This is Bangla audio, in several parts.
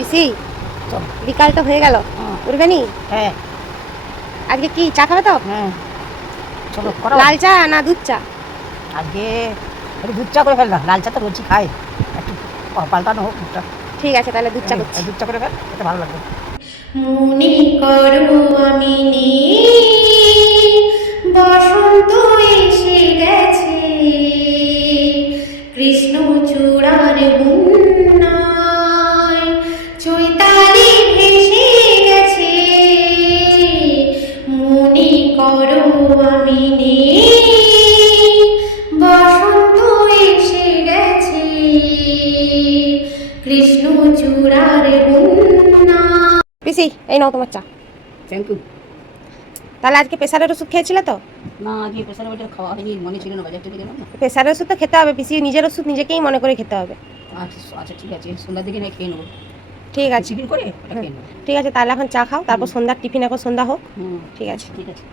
পিসি বিকাল তো হয়ে গেল, উঠবে নি? হ্যাঁ। আজকে কি চা খাবে তো? হ্যাঁ চলো করো। লাল চা না দুধ চা? আজকে একটু দুধ চা করে ফেললাম, লাল চা তো রোজই খাই, একটু পাল্টানো হোক দুধটা। ঠিক আছে তাহলে দুধ চা করছি। দুধ চা করে ফেল, এটা ভালো লাগবে। মনে করো আমি নেই, বসন্ত এসে গেছে, কৃষ্ণচূড়ার বন্যায় চৈতালি ভেসে গেছে। মনে করো আমি নেই, বসন্ত এসে গেছে, কৃষ্ণচূড়ার বন্যা। পিসি এই নাও তোমার চা। Thank you. তাহলে আজকে প্রেসারের ওষুধ খেয়েছিলে তো? না আজকে প্রেশার ওটা খাওয়া হয়নি, মনে ছিল না, বাজার থেকে গেলাম না। প্রেসারের ওষুধ তো খেতে হবে পিসি, নিজের ওষুধ নিজেকেই মনে করে খেতে হবে। আচ্ছা আচ্ছা ঠিক আছে, সন্ধ্যার দিকে নিয়ে খেয়ে নেবো। ঠিক আছে টিফিন করে খেয়ে নেবো। ঠিক আছে, তাহলে এখন চা খাও, তারপর সন্ধ্যার টিফিন, এখন সন্ধ্যা হোক। ঠিক আছে ঠিক আছে।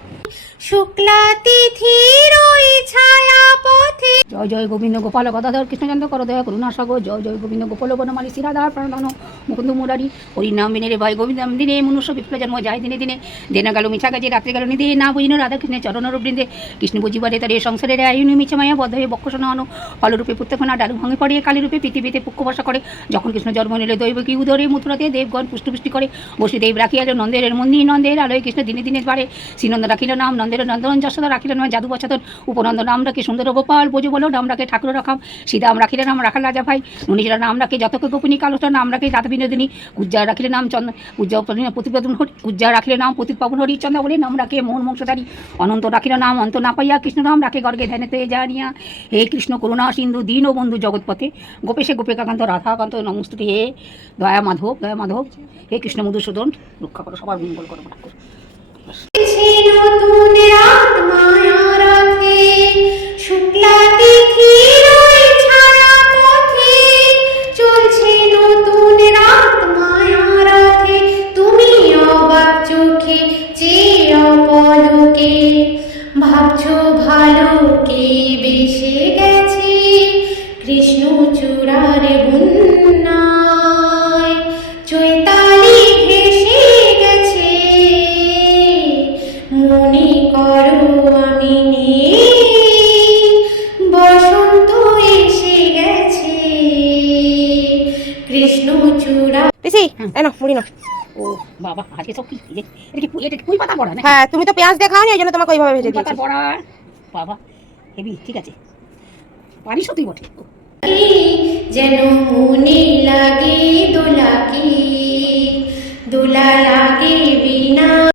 শুক্লা তিথির ওই ছায়া পথে। জয় জয় গোবিন্দ গোপাল গদাধর কৃষ্ণচন্দ্র করদয়া করুণা সাগর, জয় জয় গোবিন্দ গোপাল বনমালী শ্রীরাধার প্রাণধন মুকুন্দ মুরারি, হরিনাম বিনে রে ভাই গোবিন্দাম দিনে মনুষ্য বিপ্ল জন্ম যায় দিনে দিনে, দিনে গেল মিছা গাছে রাত্রে গেল নিদে, না বুঝিন রাধা কৃষ্ণের চরণর বৃন্দে, কৃষ্ণ বুঝিবারে তার এই সংসারের আয়ুনি মিছে মায়া বদ্ধ হয়ে বক্ষসনা আনো, ফলরূপে প্রত্যেকনা ডালু ভাঙে পড়ে, কালীরূপে পৃথিবীতে পুক্ষ বসা করে, যখন কৃষ্ণ জন্ম নিলে দৈবকী উদরে মথুরাতে দেবগণ পুষ্টি করে, বসুদেব রাখিয়াল নন্দের মন্দির, নন্দের আলোয় কৃষ্ণ দিনে দিনে বাড়ে, শ্রীনন্দ রাখিল নাম নন্দের নন্দন, যশোদা রাখিল নাম যাদু বচতন, উপনন্দ নাম রাখে সুন্দর গোপাল, বোঝো বলো নাম রাখে ঠাকুর রাখাম, সীতাম রাখিলে নাম রাখাল রাজা ভাই, ননীজরা নাম রাখে যতকে গোপিনী, কালোটা নাম রাখে রাধা বিনোদিনী, কুজ্জা রাখিলে নাম চন্দ্র কুজ্জা প্রতিপাদন হরি, কুজ্জা রাখিলে নাম প্রতিপাবন হরি, চন্দ্র বলে নাম রাখে মোহন বংশধারী, অনন্ত রাখিল নাম অন্ত না পাইয়া, কৃষ্ণ নাম রাখে গর্গে ধ্যানেতে জানিয়া, হে কৃষ্ণ করুণা সিন্ধু দীন ও বন্ধু জগৎপথে, গোপেশে গোপিকাকান্ত রাধাকান্ত নমস্তুতে, হে দয়া মাধব হে কৃষ্ণ মধুসূদন রক্ষা করো, সবার মঙ্গল করো ঠাকুর। নতুন রাত মায়া রাখে, শুক্লা তিথির ওই ছায়া পথে চলছে নতুন রাত মায়া রাখে, তুমি অবাক চোখে চেয়ে অপলকে ভাবছো ভালো কে বেসে গেছে, কৃষ্ণচূড়ার বন্যায় চৈতালি ভেসে গেছে। মনে করো আমি নেই, বসন্ত এসে গেছে, কৃষ্ণচূড়া। পিসি এই নাও মুড়ি নাও। ও বাবা আজকে সব কি এটা কি পুঁই পাতা বড়া না? হ্যাঁ তুমি তো পেঁয়াজ দিয়ে খাওনি, ওই জন্য তোমাকে ওইভাবে ভেজে পাতা দিয়েছি। বড়া বাবা হেভি, ঠিক আছে পানি সত্যি বটে। যেন মনে লাগে দোলাকে, দোলা লাগে বিনা